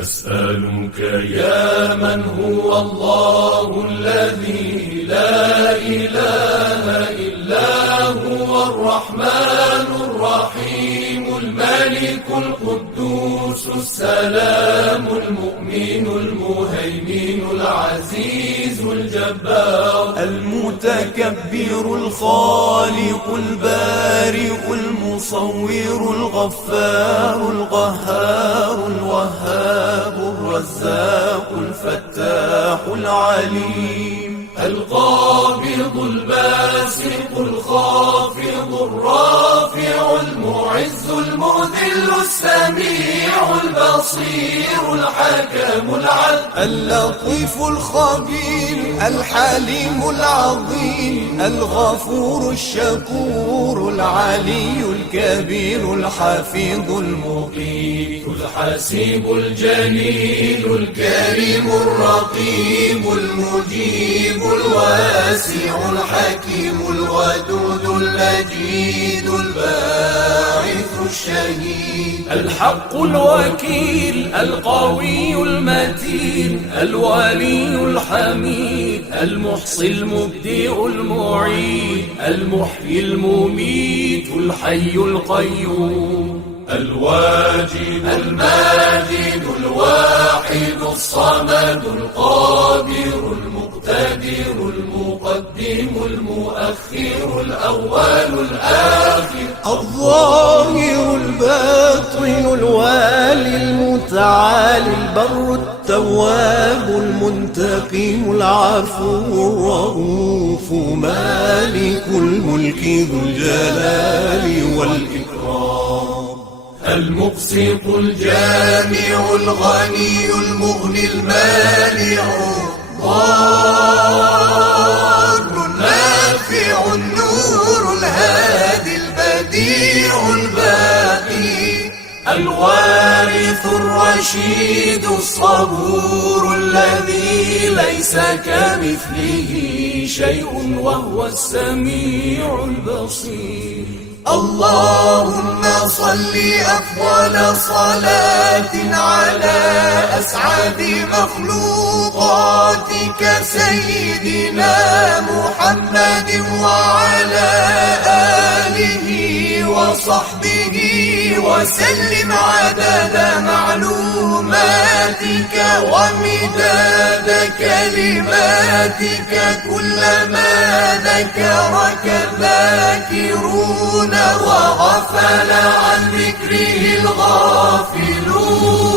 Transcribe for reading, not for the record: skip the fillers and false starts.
نسألك يا من هو الله الذي لا إله إلا هو الرحمن الرحيم الملك القدوس السلام المؤمن المهيمن العزيز الجبار المتكبر الخالق البارئ المصور الغفار القهار الوهاب الرزاق الفتاح العليم القابض الباسط الخافض الرافع المعز المذل السميع البصير الحكم العدل اللطيف الخبير الحليم العظيم الغفور الشكور العلي الكبير الحفيظ المقيت الحسيب الجليل الكريم الرقيب المجيب الواسع الحكيم الودود المجيد الباعث الشهيد الحق الوكيل القوي المتين الولي الحميد المحصي المبدئ المعيد المحيي المميت الحي القيوم الواجد الماجد الواحد الصمد القادر المقتدر المقدم المؤخر الأول الآخر الظاهر الباطن الوالي المتعالي البر التواب المنتقم العفو الرؤوف مالك الملك ذو الجلال والإكرام المقسط الجامع الغني المغني المانع الضار النافع النور الهادي البديع الباقي الوارث الرشيد الصبور الذي ليس كمثله شيء وهو السميع البصير اللهم صل أفضل صلاة على أسعد مخلوقاتك سيدنا محمد وعلى آله وصحبه وسلم عدد معلوماتك ومداد كلماتك كلما ذكرك الذاكرون وغفل عن ذكره الغافلون